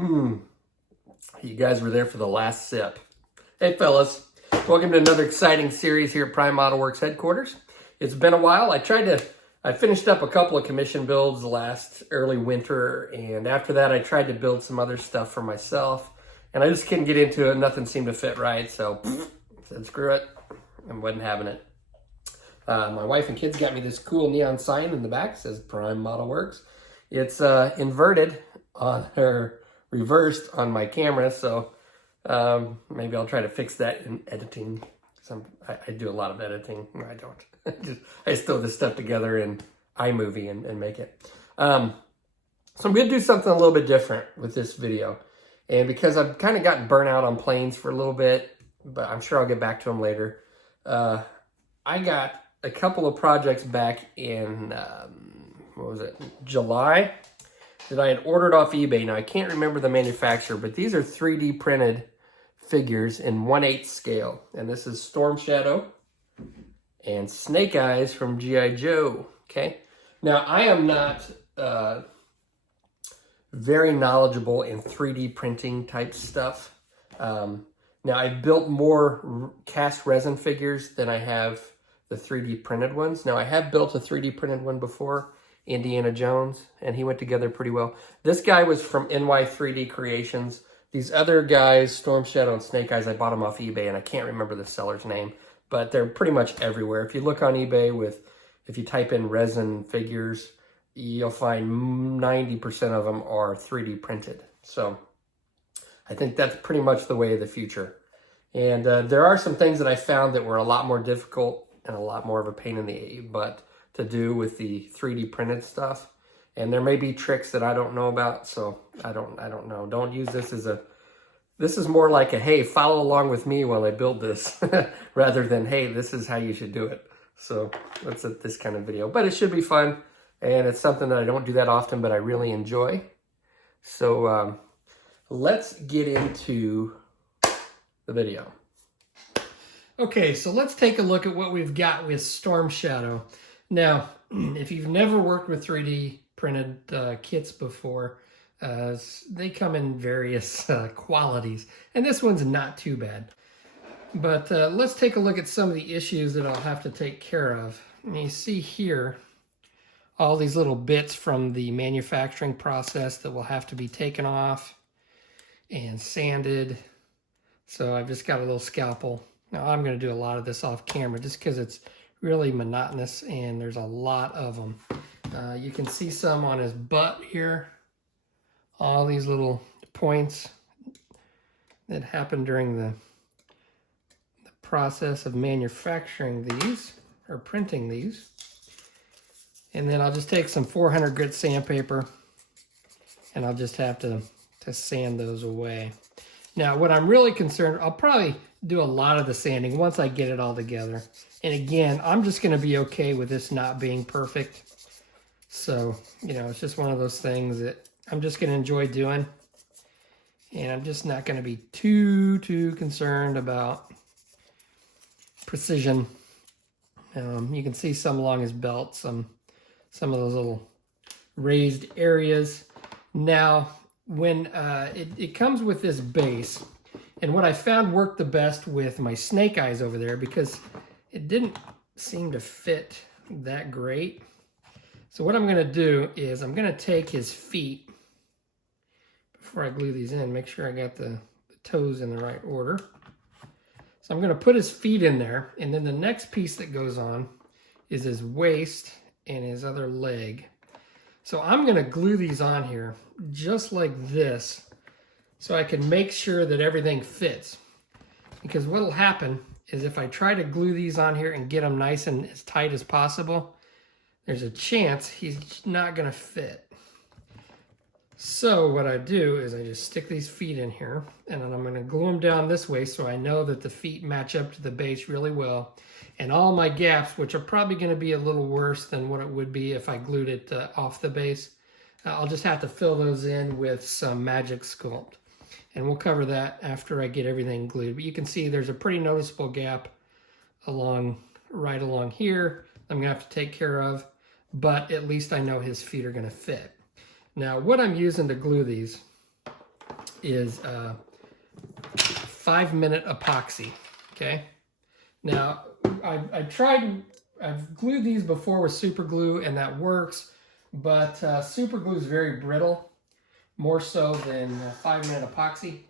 You guys were there for the last sip. Hey fellas, welcome to another exciting series here at Prime Model Works headquarters. It's been a while. I finished up a couple of commission builds last early winter, and after that I tried to build some other stuff for myself, and I just couldn't get into it. Nothing seemed to fit right, so said screw it. I wasn't having it. My wife and kids got me this cool neon sign in the back. It says Prime Model Works. It's inverted on her, reversed on my camera, so maybe I'll try to fix that in editing. I do a lot of editing. No, I don't. I just throw this stuff together in iMovie and make it. So I'm going to do something a little bit different with this video. And because I've kind of gotten burnt out on planes for a little bit, but I'm sure I'll get back to them later. I got a couple of projects back in, July, that I had ordered off eBay. Now, I can't remember the manufacturer, but these are 3D printed figures in 1/8 scale. And this is Storm Shadow and Snake Eyes from G.I. Joe, okay? Now, I am not very knowledgeable in 3D printing type stuff. Now, I've built more cast resin figures than I have the 3D printed ones. Now, I have built a 3D printed one before, Indiana Jones, and he went together pretty well. This guy was from NY3D Creations. These other guys, Storm Shadow and Snake Eyes, I bought them off eBay, and I can't remember the seller's name, but they're pretty much everywhere. If you look on eBay if you type in resin figures, you'll find 90% of them are 3D printed. So I think that's pretty much the way of the future. And there are some things that I found that were a lot more difficult and a lot more of a pain in the butt to do with the 3D printed stuff. And there may be tricks that I don't know about, so I don't know. Don't use this as this is more like a, hey, follow along with me while I build this, rather than, hey, this is how you should do it. So that's this kind of video. But it should be fun, and it's something that I don't do that often, but I really enjoy. So let's get into the video. Okay, so let's take a look at what we've got with Storm Shadow. Now, if you've never worked with 3D printed kits before, they come in various qualities, and this one's not too bad. But let's take a look at some of the issues that I'll have to take care of. And you see here all these little bits from the manufacturing process that will have to be taken off and sanded. So I've just got a little scalpel. Now I'm going to do a lot of this off camera just because it's really monotonous and there's a lot of them. You can see some on his butt here. All these little points that happen during the process of manufacturing these or printing these. And then I'll just take some 400 grit sandpaper and I'll just have to sand those away. Now, what I'm really concerned, I'll probably do a lot of the sanding once I get it all together. And again, I'm just going to be okay with this not being perfect. So, you know, it's just one of those things that I'm just going to enjoy doing. And I'm just not going to be too concerned about precision. You can see some along his belt, some of those little raised areas. Now, when it comes with this base, and what I found worked the best with my Snake Eyes over there, because it didn't seem to fit that great. So what I'm going to do is I'm going to take his feet, before I glue these in, make sure I got the toes in the right order. So I'm going to put his feet in there, and then the next piece that goes on is his waist and his other leg. So I'm going to glue these on here just like this so I can make sure that everything fits. Because what will happen is if I try to glue these on here and get them nice and as tight as possible, there's a chance he's not going to fit. So what I do is I just stick these feet in here, and then I'm going to glue them down this way so I know that the feet match up to the base really well. And all my gaps, which are probably going to be a little worse than what it would be if I glued it off the base, I'll just have to fill those in with some Magic Sculpt. And we'll cover that after I get everything glued. But you can see there's a pretty noticeable gap right along here I'm going to have to take care of, but at least I know his feet are going to fit. Now, what I'm using to glue these is 5-minute epoxy, okay? Now, I've glued these before with super glue and that works, but super glue is very brittle, more so than 5-minute epoxy.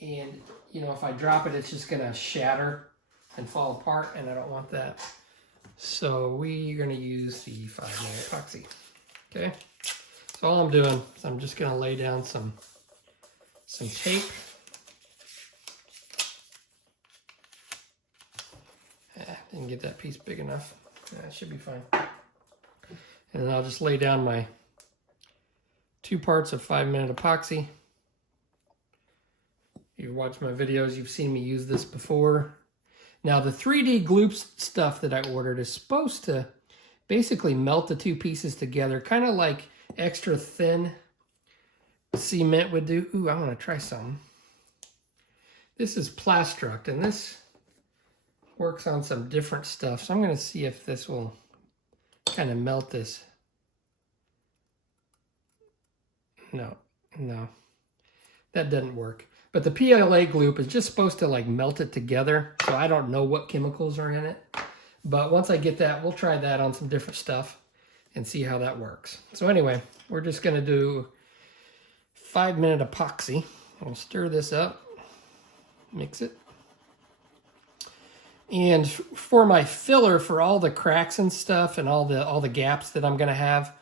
And, you know, if I drop it, it's just gonna shatter and fall apart, and I don't want that. So we're gonna use the 5-minute epoxy, okay? So all I'm doing is I'm just gonna lay down some tape. Didn't get that piece big enough. That should be fine. And then I'll just lay down my 2 parts of 5-minute epoxy. If you've watched my videos, you've seen me use this before. Now the 3D glue stuff that I ordered is supposed to basically melt the 2 pieces together, kind of like extra thin cement would do. Ooh, I want to try some. This is Plastruct, and this works on some different stuff. So I'm going to see if this will kind of melt this. No, that doesn't work. But the PLA glue is just supposed to like melt it together. So I don't know what chemicals are in it. But once I get that, we'll try that on some different stuff and see how that works. So anyway, we're just going to do 5-minute epoxy. I'll stir this up, mix it. And for my filler for all the cracks and stuff and all the gaps that I'm going to have,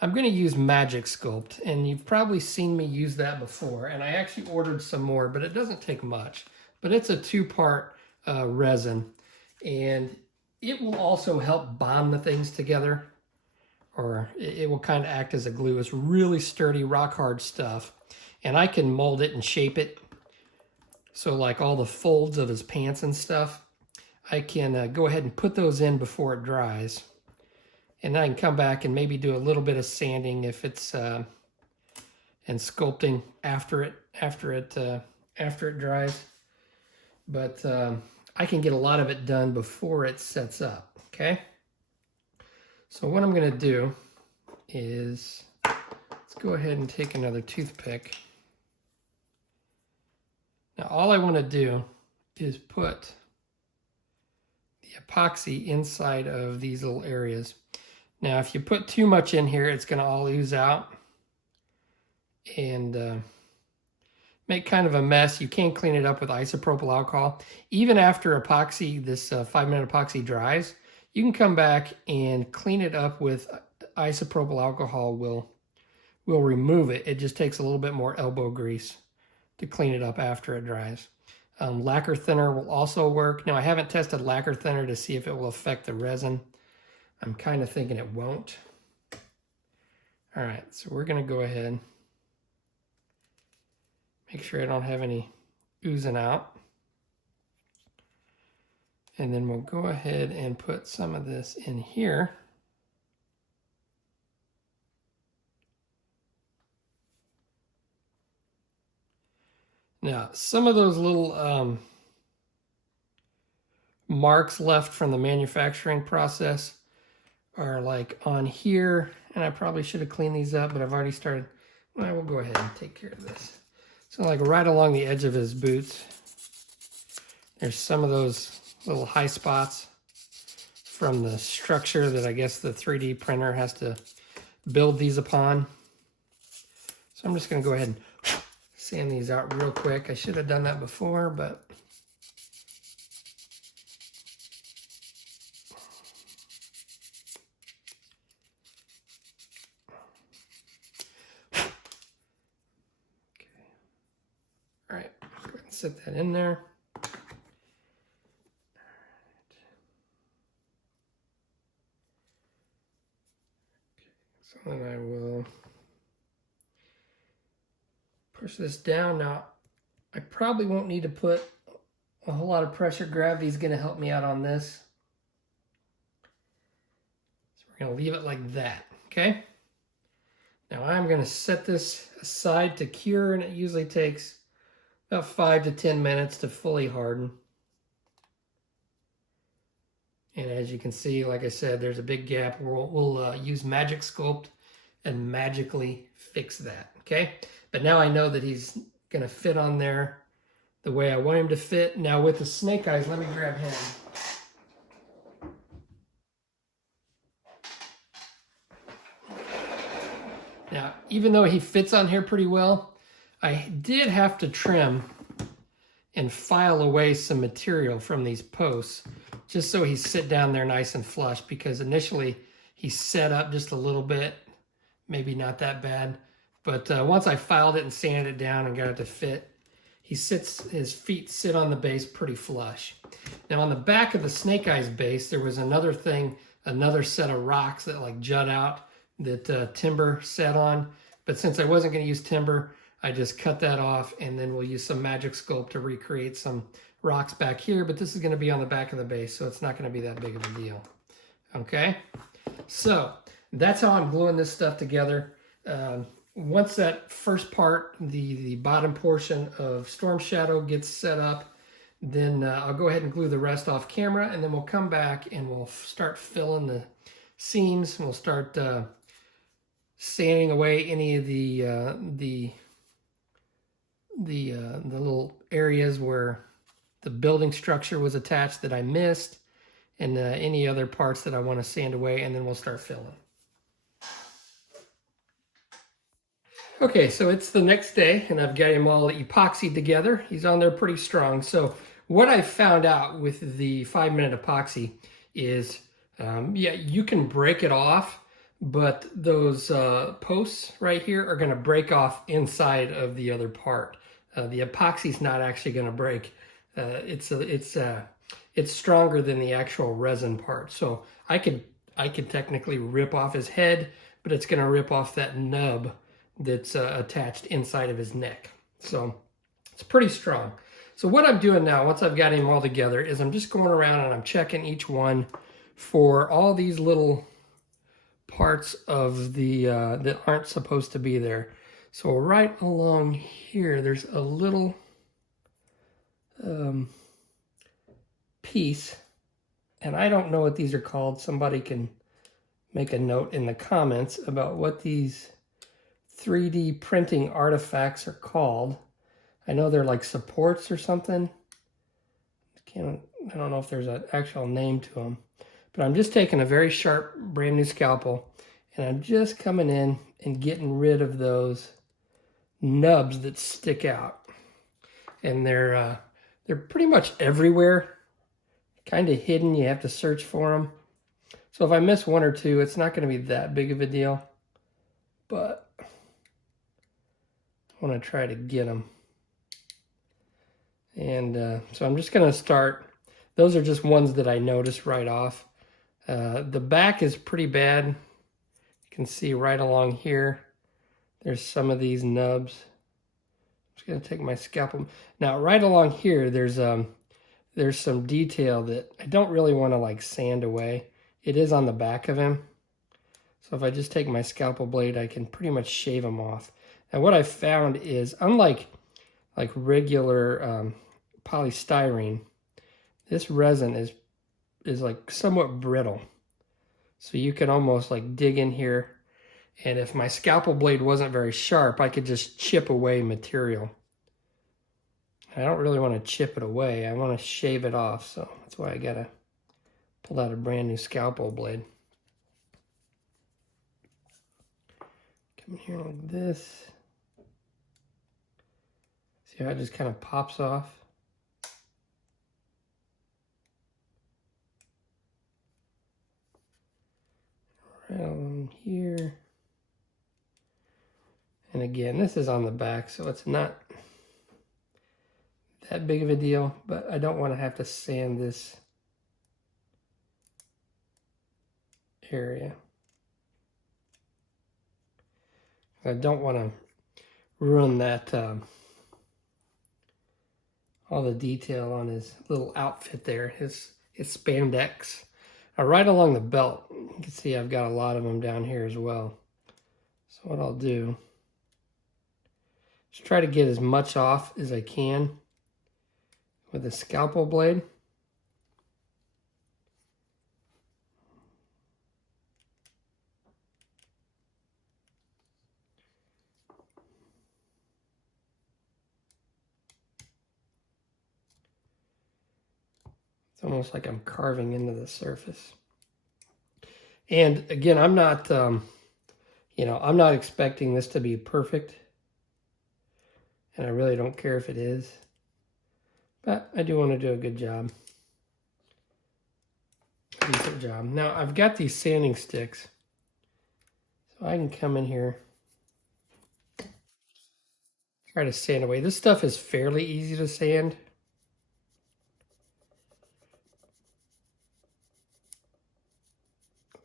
I'm going to use Magic Sculpt, and you've probably seen me use that before, and I actually ordered some more, but it doesn't take much. But it's a 2-part resin, and it will also help bond the things together, or it will kind of act as a glue. It's really sturdy, rock-hard stuff, and I can mold it and shape it. So like all the folds of his pants and stuff, I can go ahead and put those in before it dries. And I can come back and maybe do a little bit of sanding if it's and sculpting after it dries. But I can get a lot of it done before it sets up. Okay. So what I'm going to do is let's go ahead and take another toothpick. Now all I want to do is put the epoxy inside of these little areas. Now, if you put too much in here, it's going to all ooze out and make kind of a mess. You can clean it up with isopropyl alcohol. Even after epoxy, this 5-minute epoxy dries, you can come back and clean it up with isopropyl alcohol. Will remove it. It just takes a little bit more elbow grease to clean it up after it dries. Lacquer thinner will also work. Now, I haven't tested lacquer thinner to see if it will affect the resin. I'm kind of thinking it won't. All right, so we're going to go ahead. Make sure I don't have any oozing out. And then we'll go ahead and put some of this in here. Now, some of those little marks left from the manufacturing process are like on here, and I probably should have cleaned these up, but I've already started. Well, I will go ahead and take care of this. So like right along the edge of his boots, there's some of those little high spots from the structure that I guess the 3D printer has to build these upon. So I'm just going to go ahead and sand these out real quick. I should have done that before, but all right, go ahead and set that in there. So then I will push this down. Now, I probably won't need to put a whole lot of pressure. Gravity is going to help me out on this. So we're going to leave it like that, okay? Now I'm going to set this aside to cure, and it usually takes about 5 to 10 minutes to fully harden. And as you can see, like I said, there's a big gap. We'll use Magic Sculpt and magically fix that, okay? But now I know that he's gonna fit on there the way I want him to fit. Now with the snake eyes, let me grab him. Now, even though he fits on here pretty well, I did have to trim and file away some material from these posts just so he sit down there nice and flush, because initially he set up just a little bit, maybe not that bad, but once I filed it and sanded it down and got it to fit, his feet sit on the base pretty flush. Now on the back of the snake eyes base, there was another set of rocks that like jut out that timber sat on, but since I wasn't going to use timber, I just cut that off, and then we'll use some Magic Sculpt to recreate some rocks back here, but this is going to be on the back of the base, so it's not going to be that big of a deal. Okay, so that's how I'm gluing this stuff together. Once that first part, the bottom portion of Storm Shadow gets set up, then I'll go ahead and glue the rest off camera, and then we'll come back and we'll start filling the seams. We'll start sanding away any of the little areas where the building structure was attached that I missed, and any other parts that I want to sand away, and then we'll start filling. Okay, so it's the next day, and I've got him all epoxied together. He's on there pretty strong. So what I found out with the 5-minute epoxy is, yeah, you can break it off, but those posts right here are going to break off inside of the other part. The epoxy's not actually going to break. It's stronger than the actual resin part. So I could technically rip off his head, but it's going to rip off that nub that's attached inside of his neck. So it's pretty strong. So what I'm doing now, once I've got him all together, is I'm just going around and I'm checking each one for all these little parts of the that aren't supposed to be there. So right along here, there's a little piece, and I don't know what these are called. Somebody can make a note in the comments about what these 3D printing artifacts are called. I know they're like supports or something. I don't know if there's an actual name to them. But I'm just taking a very sharp, brand new scalpel, and I'm just coming in and getting rid of those nubs that stick out. And they're pretty much everywhere, kind of hidden. You have to search for them. So if I miss one or two, it's not going to be that big of a deal. But I want to try to get them. And so I'm just going to start. Those are just ones that I noticed right off. The back is pretty bad. You can see right along here, there's some of these nubs. I'm just going to take my scalpel. Now, right along here, there's some detail that I don't really want to like sand away. It is on the back of him. So if I just take my scalpel blade, I can pretty much shave them off. And what I found is, unlike like regular polystyrene, this resin is like somewhat brittle. So you can almost like dig in here, and if my scalpel blade wasn't very sharp, I could just chip away material. I don't really want to chip it away. I want to shave it off, so that's why I gotta pull out a brand new scalpel blade. Come in here like this. See how it just kind of pops off? Right along here. And again, this is on the back, so it's not that big of a deal, but I don't want to have to sand this area. I don't want to ruin that all the detail on his little outfit there, his spandex. Right along the belt, you can see I've got a lot of them down here as well. So what I'll do is try to get as much off as I can with a scalpel blade. It's almost like I'm carving into the surface. And again, I'm not, you know, I'm not expecting this to be perfect. And I really don't care if it is. But I do want to do a good job. Decent job. Now, I've got these sanding sticks. So I can come in here. Try to sand away. This stuff is fairly easy to sand.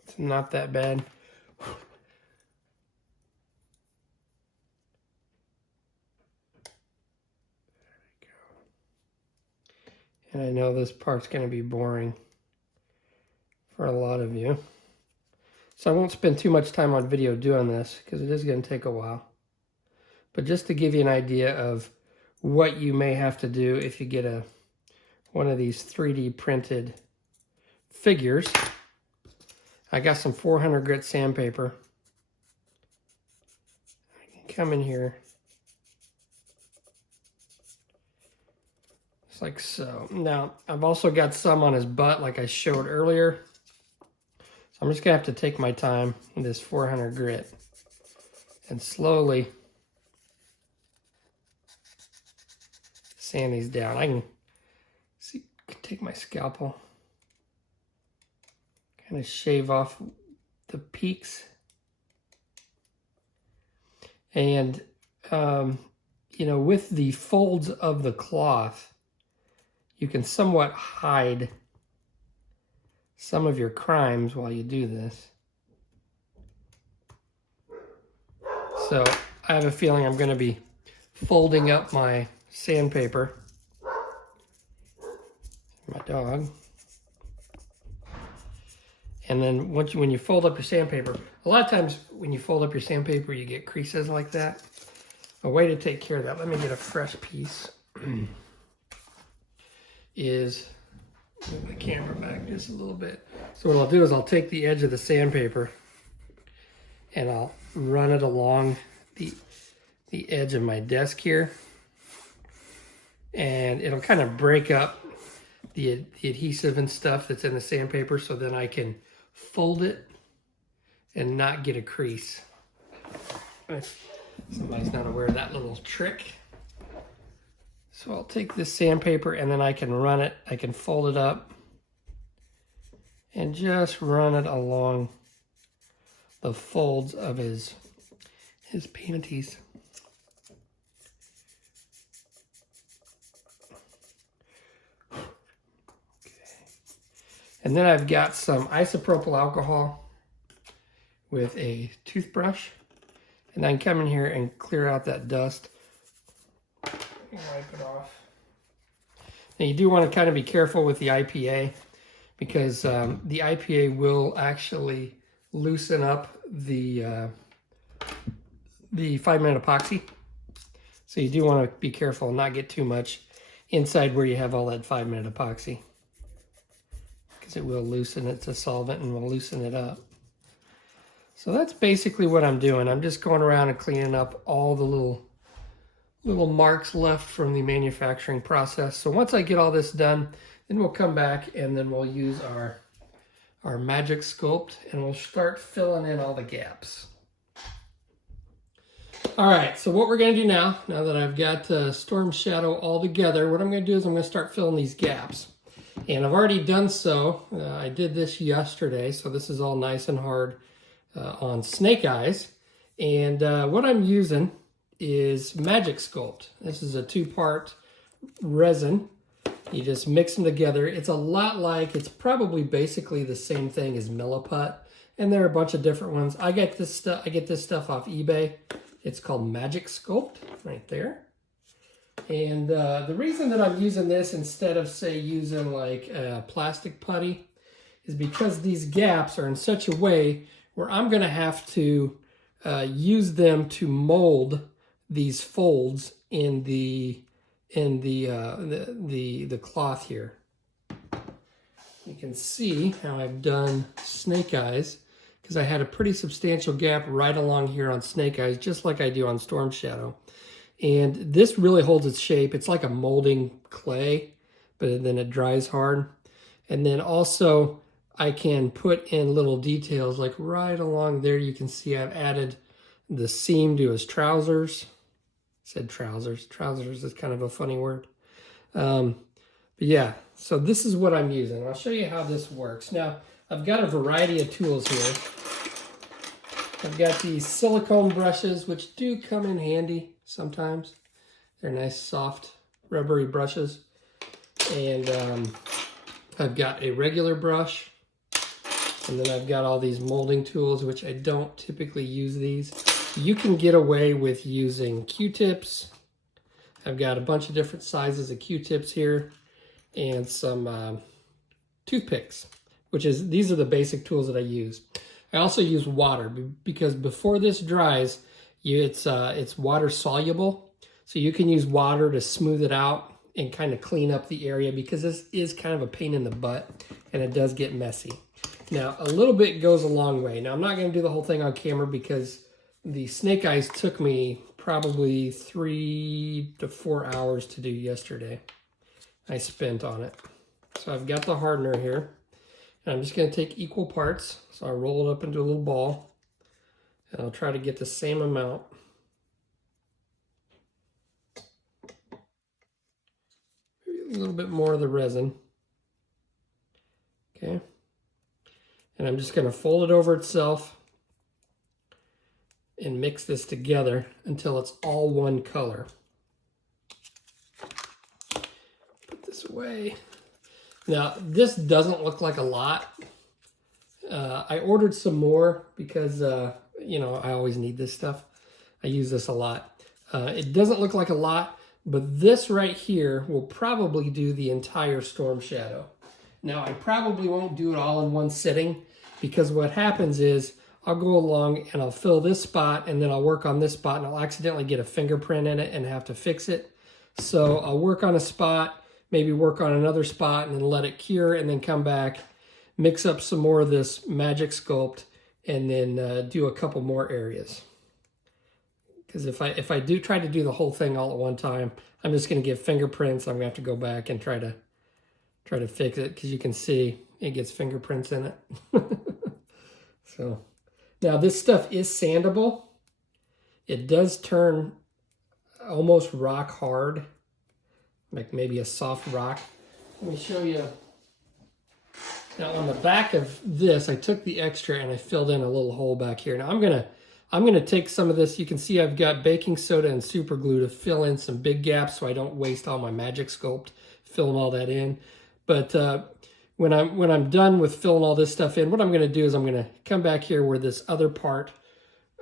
It's not that bad. And I know this part's going to be boring for a lot of you. So I won't spend too much time on video doing this because it is going to take a while. But just to give you an idea of what you may have to do if you get one of these 3D printed figures. I got some 400 grit sandpaper. I can come in here. Just like so. Now, I've also got some on his butt like I showed earlier. So I'm just going to have to take my time with this 400 grit and slowly sand these down. I can take my scalpel, kind of shave off the peaks. And, you know, with the folds of the cloth, you can somewhat hide some of your crimes while you do this. So I have a feeling I'm going to be folding up my sandpaper. My dog. And then when you fold up your sandpaper, a lot of times when you fold up your sandpaper, you get creases like that. A way to take care of that, let me get a fresh piece, is move the camera back just a little bit. So what I'll do is I'll take the edge of the sandpaper and I'll run it along the edge of my desk here. And it'll kind of break up the adhesive and stuff that's in the sandpaper, so then I can fold it and not get a crease. Somebody's not aware of that little trick. So I'll take this sandpaper and then I can run it, I can fold it up and just run it along the folds of his panties. And then I've got some isopropyl alcohol with a toothbrush. And I can come in here and clear out that dust. Wipe it off. Now you do want to kind of be careful with the IPA because the IPA will actually loosen up the 5-minute epoxy. So you do want to be careful and not get too much inside where you have all that 5-minute epoxy, because it will loosen it. It's a solvent and will loosen it up. So that's basically what I'm doing. I'm just going around and cleaning up all the little marks left from the manufacturing process. So once I get all this done, then we'll come back and then we'll use our Magic Sculpt and we'll start filling in all the gaps. All right, so what we're gonna do now that I've got Storm Shadow all together, what I'm gonna do is I'm gonna start filling these gaps. And I've already done so. I did this yesterday, so this is all nice and hard on Snake Eyes. And what I'm using is Magic Sculpt. This is a 2-part resin. You just mix them together. It's a lot like, it's probably basically the same thing as Milliput, and there are a bunch of different ones. I get this stuff off eBay. It's called Magic Sculpt right there. And the reason that I'm using this instead of, say, using like plastic putty is because these gaps are in such a way where I'm going to have to use them to mold these folds in the cloth here. You can see how I've done Snake Eyes, because I had a pretty substantial gap right along here on Snake Eyes, just like I do on Storm Shadow. And this really holds its shape. It's like a molding clay, but then it dries hard. And then also I can put in little details like right along there. You can see I've added the seam to his trousers. Said trousers. Trousers is kind of a funny word. But yeah, so this is what I'm using. I'll show you how this works. Now, I've got a variety of tools here. I've got these silicone brushes, which do come in handy sometimes. They're nice, soft, rubbery brushes. And I've got a regular brush. And then I've got all these molding tools, which I don't typically use these. You can get away with using Q-tips. I've got a bunch of different sizes of Q-tips here and some toothpicks, these are the basic tools that I use. I also use water because before this dries, it's water soluble. So you can use water to smooth it out and kind of clean up the area because this is kind of a pain in the butt and it does get messy. Now, a little bit goes a long way. Now, I'm not going to do the whole thing on camera because the snake eyes took me probably 3 to 4 hours to do yesterday. I spent on it. So I've got the hardener here. And I'm just going to take equal parts. So I roll it up into a little ball. And I'll try to get the same amount. Maybe a little bit more of the resin. Okay. And I'm just going to fold it over itself and mix this together until it's all one color. Put this away. Now, this doesn't look like a lot. I ordered some more because, you know, I always need this stuff. I use this a lot. It doesn't look like a lot, but this right here will probably do the entire Storm Shadow. Now, I probably won't do it all in one sitting because what happens is I'll go along and I'll fill this spot and then I'll work on this spot and I'll accidentally get a fingerprint in it and have to fix it. So I'll work on a spot, maybe work on another spot and then let it cure and then come back, mix up some more of this Magic Sculpt and then do a couple more areas. Because if I do try to do the whole thing all at one time, I'm just going to get fingerprints. I'm going to have to go back and try to fix it because you can see it gets fingerprints in it. So now this stuff is sandable. It does turn almost rock hard, like maybe a soft rock. Let me show you. Now on the back of this, I took the extra and I filled in a little hole back here. Now I'm gonna take some of this. You can see I've got baking soda and super glue to fill in some big gaps so I don't waste all my Magic Sculpt filling all that in. But when I'm done with filling all this stuff in, what I'm gonna do is I'm gonna come back here where this other part,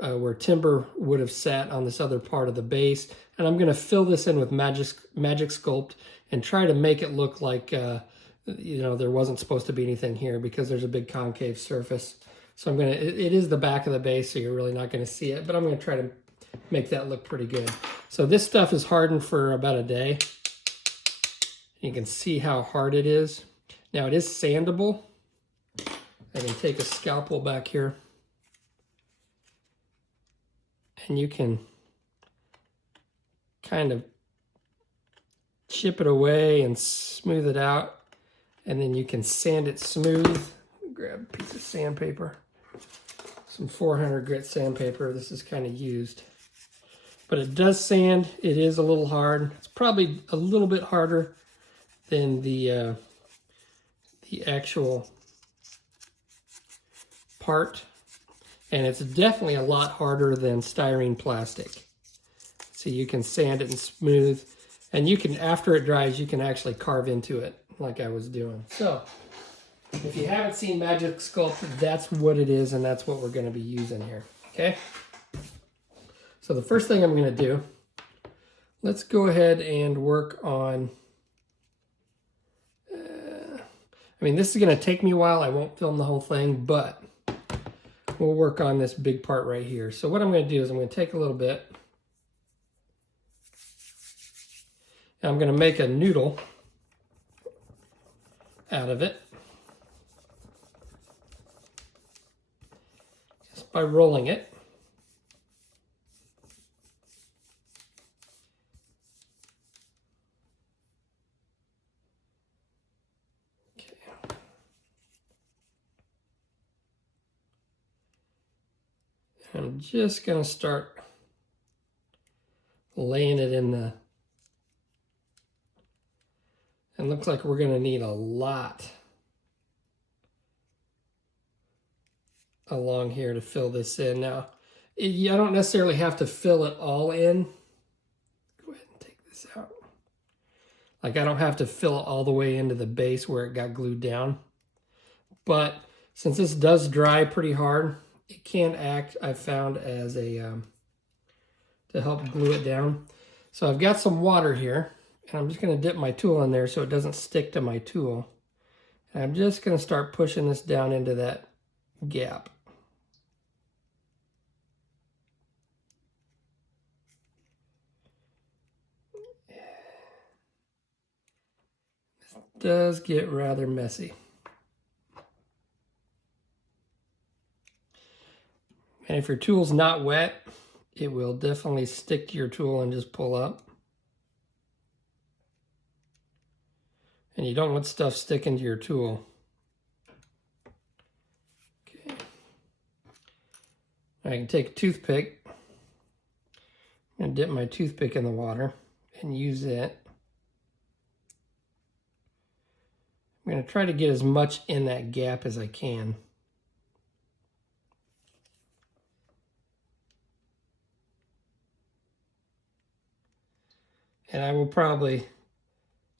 where timber would have sat on this other part of the base, and I'm gonna fill this in with Magic Sculpt and try to make it look like you know, there wasn't supposed to be anything here because there's a big concave surface. So I'm it is the back of the base, so you're really not gonna see it, but I'm gonna try to make that look pretty good. So this stuff is hardened for about a day. You can see how hard it is. Now it is sandable. I can take a scalpel back here and you can kind of chip it away and smooth it out, and then you can sand it smooth. Grab a piece of sandpaper, some 400 grit sandpaper. This is kind of used, but it does sand. It is a little hard. It's probably a little bit harder than the actual part, and it's definitely a lot harder than styrene plastic. So you can sand it and smooth, and you can, after it dries, you can actually carve into it like I was doing. So if you haven't seen Magic Sculpt, that's what it is, and that's what we're going to be using here. Okay? So the first thing I'm going to do, let's go ahead and work on, I mean, this is going to take me a while. I won't film the whole thing, but we'll work on this big part right here. So what I'm going to do is I'm going to take a little bit, and I'm going to make a noodle out of it just by rolling it. Okay. I'm just going to start laying it in the... It looks like we're going to need a lot along here to fill this in. Now, I don't necessarily have to fill it all in. Go ahead and take this out. Like, I don't have to fill it all the way into the base where it got glued down. But since this does dry pretty hard, it can act, I've found, as a, to help glue it down. So I've got some water here, and I'm just going to dip my tool in there so it doesn't stick to my tool. And I'm just going to start pushing this down into that gap. This does get rather messy. And if your tool's not wet, it will definitely stick to your tool and just pull up. And you don't want stuff sticking to your tool. Okay. I can take a toothpick and dip my toothpick in the water and use it. I'm going to try to get as much in that gap as I can. And I will probably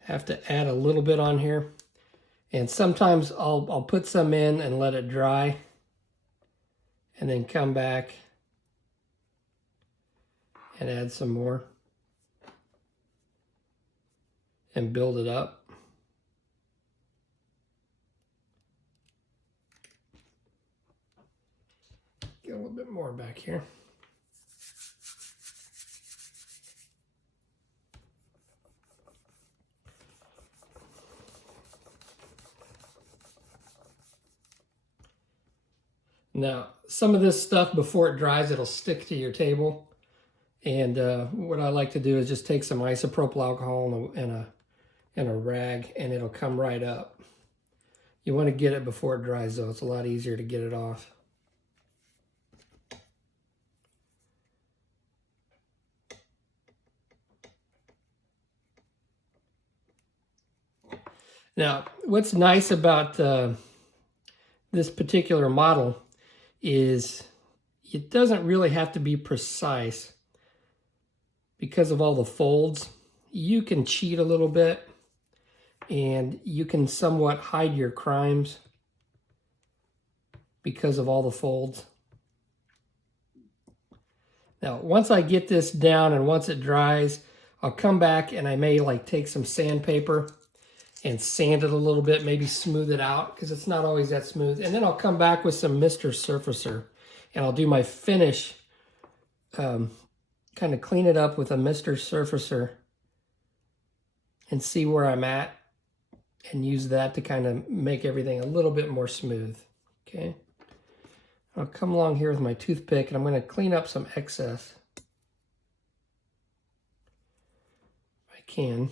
have to add a little bit on here. And sometimes I'll put some in and let it dry and then come back and add some more and build it up. Get a little bit more back here. Now, some of this stuff, before it dries, it'll stick to your table. And what I like to do is just take some isopropyl alcohol and a rag, and it'll come right up. You want to get it before it dries, though. It's a lot easier to get it off. Now, what's nice about this particular model is it doesn't really have to be precise because of all the folds. You can cheat a little bit and you can somewhat hide your crimes because of all the folds. Now, once I get this down and once it dries, I'll come back and I may like take some sandpaper and sand it a little bit, maybe smooth it out because it's not always that smooth. And then I'll come back with some Mr. Surfacer and I'll do my finish, kind of clean it up with a Mr. Surfacer and see where I'm at and use that to kind of make everything a little bit more smooth, okay? I'll come along here with my toothpick and I'm going to clean up some excess if I can.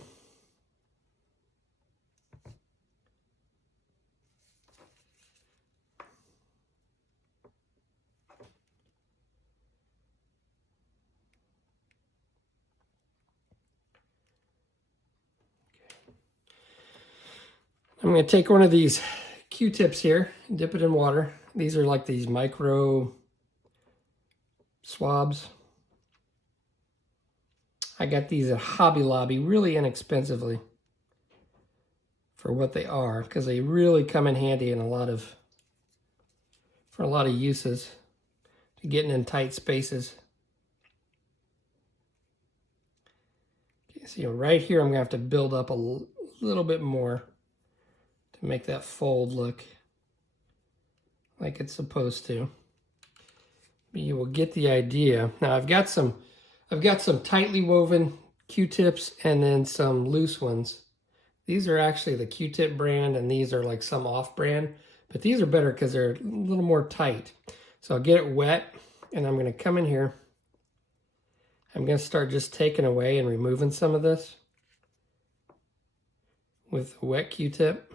I'm going to take one of these Q-tips here and dip it in water. These are like these micro swabs. I got these at Hobby Lobby really inexpensively for what they are, because they really come in handy in for a lot of uses, to getting in tight spaces. Okay, so right here I'm going to have to build up a little bit more to make that fold look like it's supposed to. But you will get the idea. Now I've got some tightly woven Q-tips and then some loose ones. These are actually the Q-tip brand and these are like some off-brand, but these are better because they're a little more tight. So I'll get it wet and I'm going to come in here. I'm going to start just taking away and removing some of this with a wet Q-tip.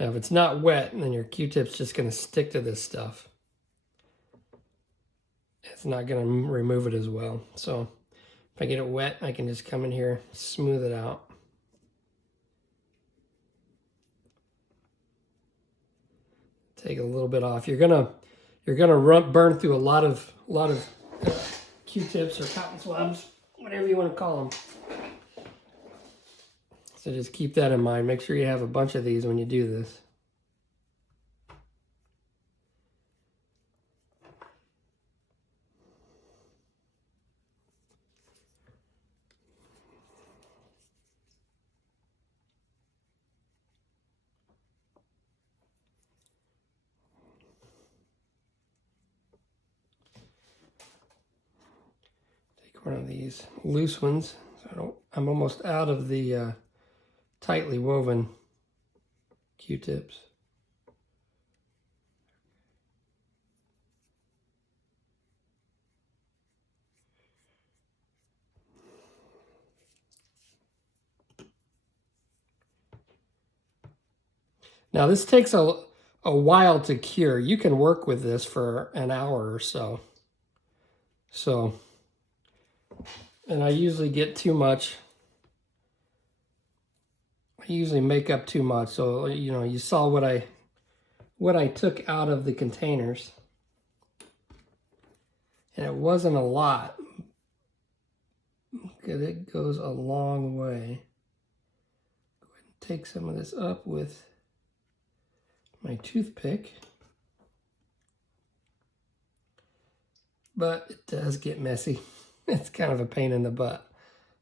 Now, if it's not wet, then your Q-tip's just going to stick to this stuff. It's not going to remove it as well. So if I get it wet, I can just come in here, smooth it out. Take a little bit off. You're gonna burn through a lot of Q-tips or cotton swabs, whatever you want to call them. So just keep that in mind. Make sure you have a bunch of these when you do this. Take one of these loose ones. So I'm almost out of the tightly woven Q-tips. Now this takes a while to cure. You can work with this for an hour or so. And I usually get too much. I usually make up too much. So, you know, you saw what I took out of the containers. And it wasn't a lot. Because it goes a long way. Go ahead and take some of this up with my toothpick. But it does get messy. It's kind of a pain in the butt.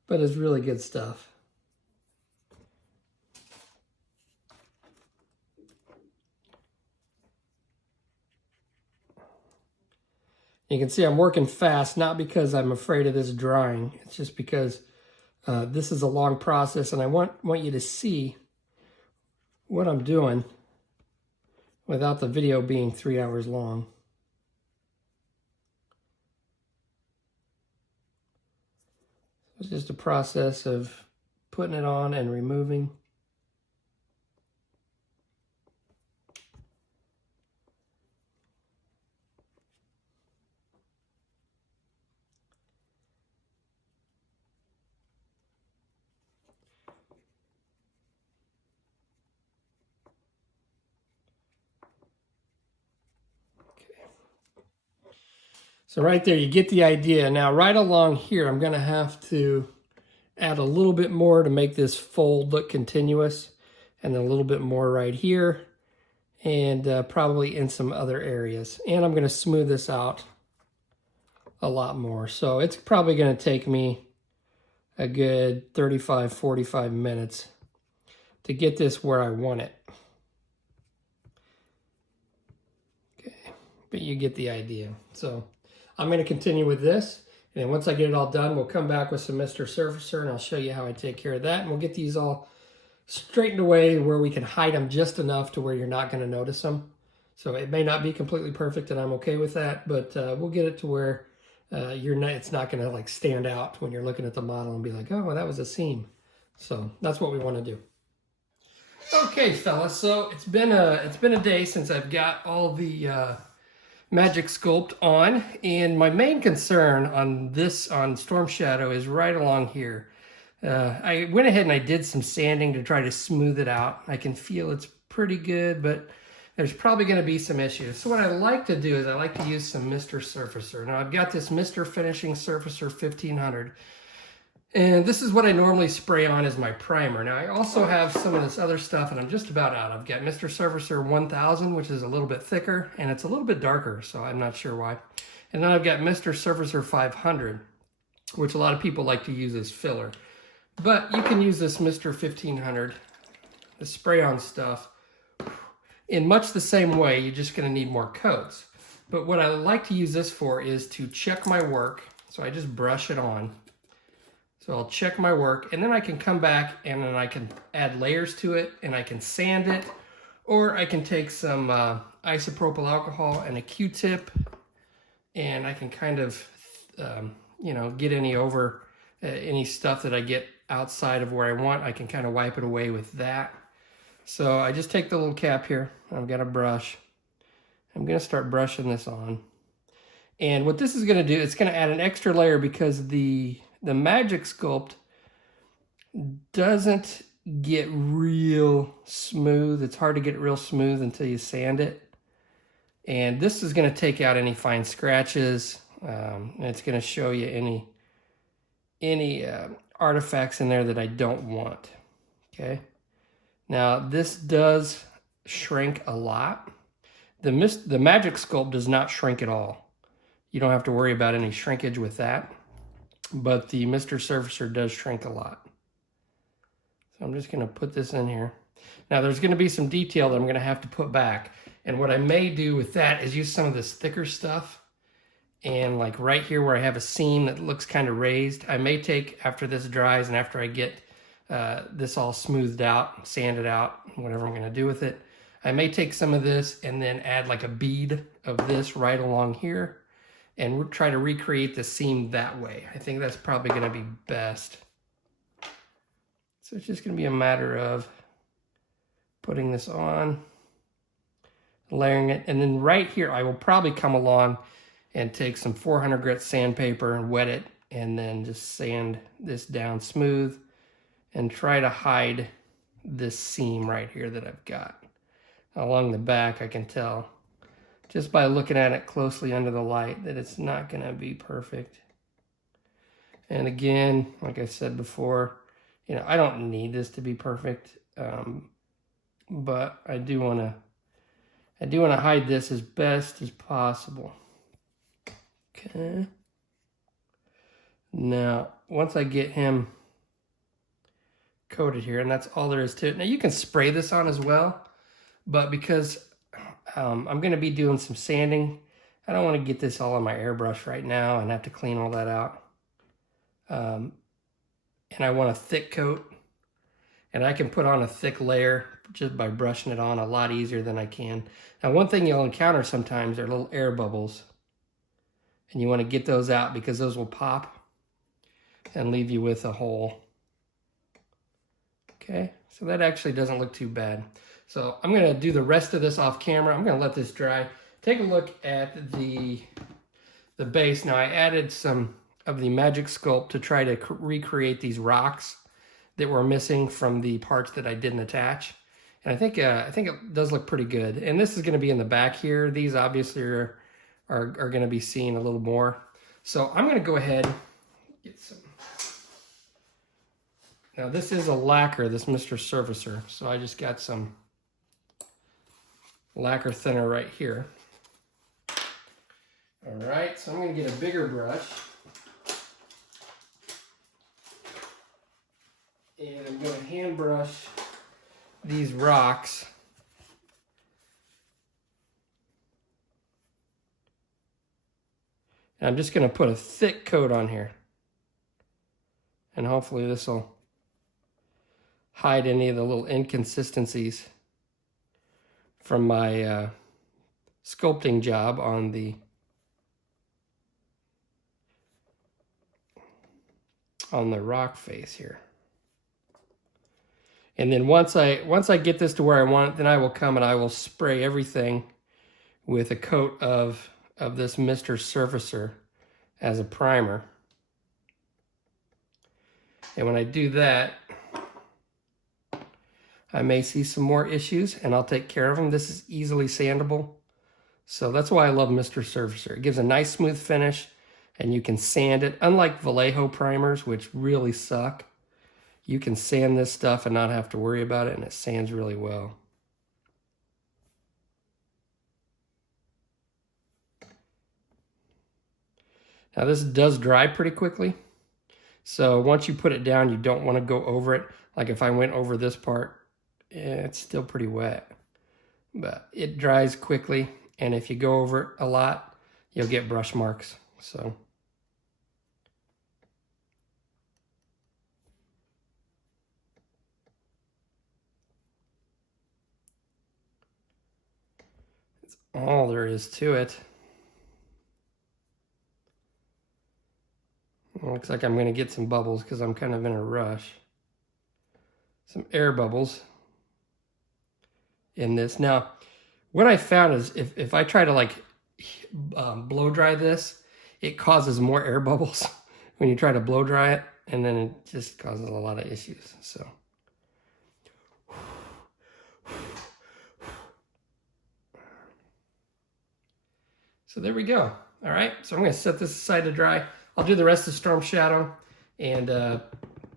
But it's really good stuff. You can see I'm working fast, not because I'm afraid of this drying. It's just because this is a long process, and I want you to see what I'm doing without the video being 3 hours long. It's just a process of putting it on and removing. So right there, you get the idea. Now, right along here, I'm going to have to add a little bit more to make this fold look continuous, and then a little bit more right here, and probably in some other areas. And I'm going to smooth this out a lot more. So it's probably going to take me a good 35, 45 minutes to get this where I want it. Okay, but you get the idea. So I'm going to continue with this, and once I get it all done, we'll come back with some Mr. Surfacer, and I'll show you how I take care of that, and we'll get these all straightened away where we can hide them just enough to where you're not going to notice them. So it may not be completely perfect, and I'm okay with that, but we'll get it to where it's not going to like stand out when you're looking at the model and be like, oh, well, that was a seam. So that's what we want to do. Okay, fellas, so it's been a day since I've got all the Magic Sculpt on, and my main concern on Storm Shadow is right along here. I went ahead and I did some sanding to try to smooth it out. I can feel it's pretty good, but there's probably going to be some issues. So what I like to do is I like to use some Mr. Surfacer. Now I've got this Mr. Finishing Surfacer 1500. And this is what I normally spray on as my primer. Now I also have some of this other stuff, and I'm just about out. I've got Mr. Surfacer 1000, which is a little bit thicker, and it's a little bit darker, so I'm not sure why. And then I've got Mr. Surfacer 500, which a lot of people like to use as filler. But you can use this Mr. 1500, the spray-on stuff, in much the same way. You're just going to need more coats. But what I like to use this for is to check my work. So I just brush it on. So I'll check my work, and then I can come back and then I can add layers to it, and I can sand it, or I can take some isopropyl alcohol and a Q-tip, and I can kind of, get any stuff that I get outside of where I want. I can kind of wipe it away with that. So I just take the little cap here. I've got a brush. I'm going to start brushing this on. And what this is going to do, it's going to add an extra layer because the Magic Sculpt doesn't get real smooth. It's hard to get it real smooth until you sand it. And this is going to take out any fine scratches. And it's going to show you any artifacts in there that I don't want. Okay. Now this does shrink a lot. The Magic Sculpt does not shrink at all. You don't have to worry about any shrinkage with that. But the Mr. Surfacer does shrink a lot. So I'm just going to put this in here. Now there's going to be some detail that I'm going to have to put back. And what I may do with that is use some of this thicker stuff. And like right here where I have a seam that looks kind of raised, I may take, after this dries and after I get this all smoothed out, sanded out, whatever I'm going to do with it, I may take some of this and then add like a bead of this right along here and try to recreate the seam that way. I think that's probably going to be best. So it's just going to be a matter of putting this on, layering it, and then right here I will probably come along and take some 400 grit sandpaper and wet it, and then just sand this down smooth and try to hide this seam right here that I've got. Along the back, I can tell just by looking at it closely under the light that it's not going to be perfect. And again, like I said before, you know, I don't need this to be perfect, but I do want to hide this as best as possible. Okay. Now, once I get him coated here, and that's all there is to it. Now you can spray this on as well, but because I'm going to be doing some sanding, I don't want to get this all on my airbrush right now and have to clean all that out. And I want a thick coat, and I can put on a thick layer just by brushing it on a lot easier than I can. Now, one thing you'll encounter sometimes are little air bubbles, and you want to get those out because those will pop and leave you with a hole. Okay, so that actually doesn't look too bad. So I'm going to do the rest of this off camera. I'm going to let this dry. Take a look at the base. Now I added some of the Magic Sculpt to try to recreate these rocks that were missing from the parts that I didn't attach. And I think it does look pretty good. And this is going to be in the back here. These obviously are going to be seen a little more. So I'm going to go ahead and get some. Now this is a lacquer, this Mr. Surfacer. So I just got some lacquer thinner right here. All right, so I'm going to get a bigger brush. And I'm going to hand brush these rocks. And I'm just going to put a thick coat on here. And hopefully this will hide any of the little inconsistencies from my sculpting job on the rock face here. And then once I get this to where I want it, then I will come and I will spray everything with a coat of this Mr. Surfacer as a primer. And when I do that, I may see some more issues and I'll take care of them. This is easily sandable. So that's why I love Mr. Surfacer. It gives a nice smooth finish and you can sand it. Unlike Vallejo primers, which really suck, you can sand this stuff and not have to worry about it, and it sands really well. Now this does dry pretty quickly. So once you put it down, you don't want to go over it. Like if I went over this part, it's still pretty wet. But it dries quickly, and if you go over it a lot, you'll get brush marks. So that's all there is to it. It looks like I'm going to get some bubbles because I'm kind of in a rush. Some air bubbles. in this. Now, what I found is if I try to like blow dry this, it causes more air bubbles when you try to blow dry it, and then it just causes a lot of issues. So there we go. All right, so I'm going to set this aside to dry. I'll do the rest of Storm Shadow, and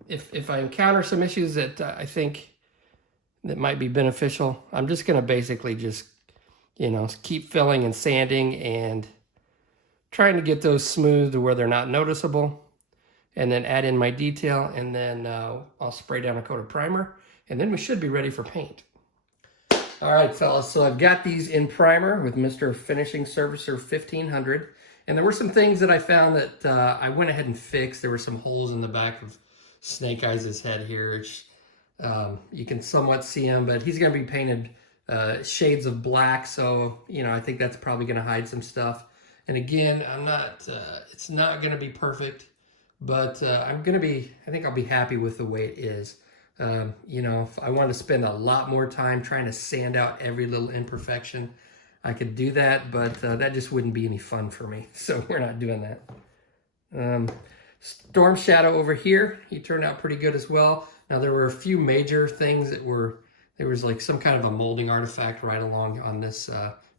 if I encounter some issues that I think that might be beneficial, I'm just going to basically just, you know, keep filling and sanding and trying to get those smooth to where they're not noticeable, and then add in my detail, and then I'll spray down a coat of primer, and then we should be ready for paint. All right, fellas, so I've got these in primer with Mr. Finishing Surfacer 1500, and there were some things that I found that I went ahead and fixed. There were some holes in the back of Snake Eyes' head here, which you can somewhat see him, but he's going to be painted shades of black, so, you know, I think that's probably going to hide some stuff. And again, I'm not, it's not going to be perfect, but I think I'll be happy with the way it is. You know, if I want to spend a lot more time trying to sand out every little imperfection, I could do that, but that just wouldn't be any fun for me. So we're not doing that. Storm Shadow over here, he turned out pretty good as well. Now there were a few major things that there was like some kind of a molding artifact right along on this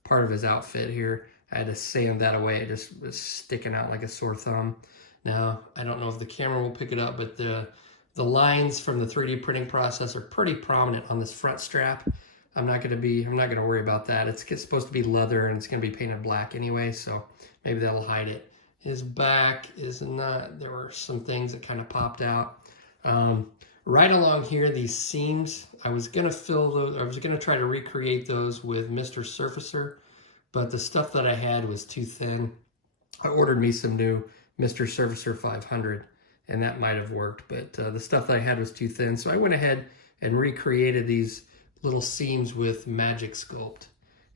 part of his outfit here. I had to sand that away. It just was sticking out like a sore thumb. Now, I don't know if the camera will pick it up, but the lines from the 3D printing process are pretty prominent on this front strap. I'm not gonna worry about that. It's supposed to be leather and it's gonna be painted black anyway, so maybe that'll hide it. His back is not, there were some things that kind of popped out. Right along here, these seams, I was gonna fill those, I was gonna try to recreate those with Mr. Surfacer, but the stuff that I had was too thin. I ordered me some new Mr. Surfacer 500, and that might have worked, but the stuff that I had was too thin, so I went ahead and recreated these little seams with Magic Sculpt.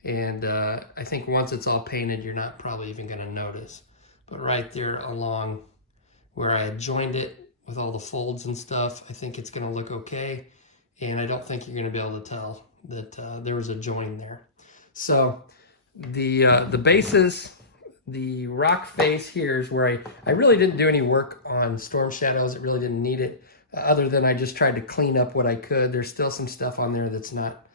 And I think once it's all painted, you're not probably even gonna notice. But right there along where I had joined it with all the folds and stuff, I think it's gonna look okay. And I don't think you're gonna be able to tell that there was a join there. So the bases, the rock face here is where I really didn't do any work on Storm Shadows. It really didn't need it, other than I just tried to clean up what I could. There's still some stuff on there that's not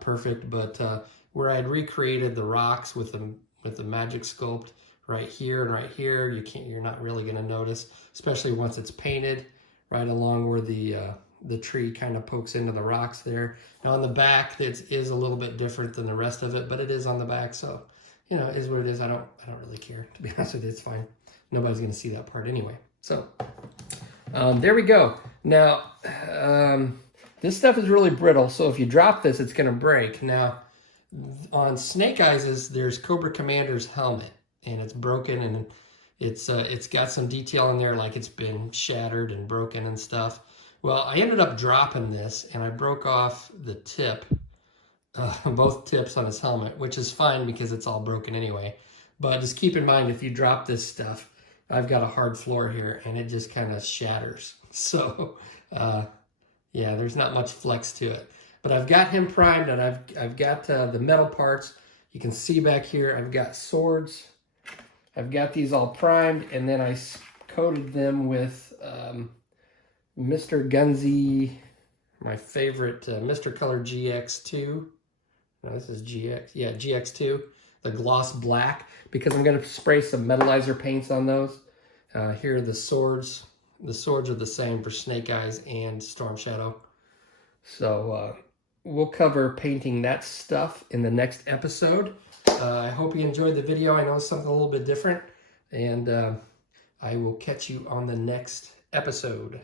perfect, but where I'd recreated the rocks with the Magic Sculpt right here and right here, you're not really going to notice, especially once it's painted. Right along where the tree kind of pokes into the rocks there. Now on the back, it is a little bit different than the rest of it, but it is on the back, so you know, it is what it is. I don't really care, to be honest with you. It's fine. Nobody's going to see that part anyway. So there we go. Now this stuff is really brittle, so if you drop this, it's going to break. Now on Snake Eyes, there's Cobra Commander's helmet, and it's broken, and it's got some detail in there, like it's been shattered and broken and stuff. Well, I ended up dropping this, and I broke off the tip, both tips on his helmet, which is fine because it's all broken anyway. But just keep in mind, if you drop this stuff, I've got a hard floor here, and it just kind of shatters. So, yeah, there's not much flex to it. But I've got him primed, and I've got the metal parts. You can see back here, I've got swords. I've got these all primed, and then I coated them with Mr. Gunzy, my favorite, Mr. Color GX2. No, this is GX, yeah, GX2, the gloss black, because I'm going to spray some metallizer paints on those. Here are the swords. The swords are the same for Snake Eyes and Storm Shadow. So we'll cover painting that stuff in the next episode. I hope you enjoyed the video. I know it's something a little bit different, and I will catch you on the next episode.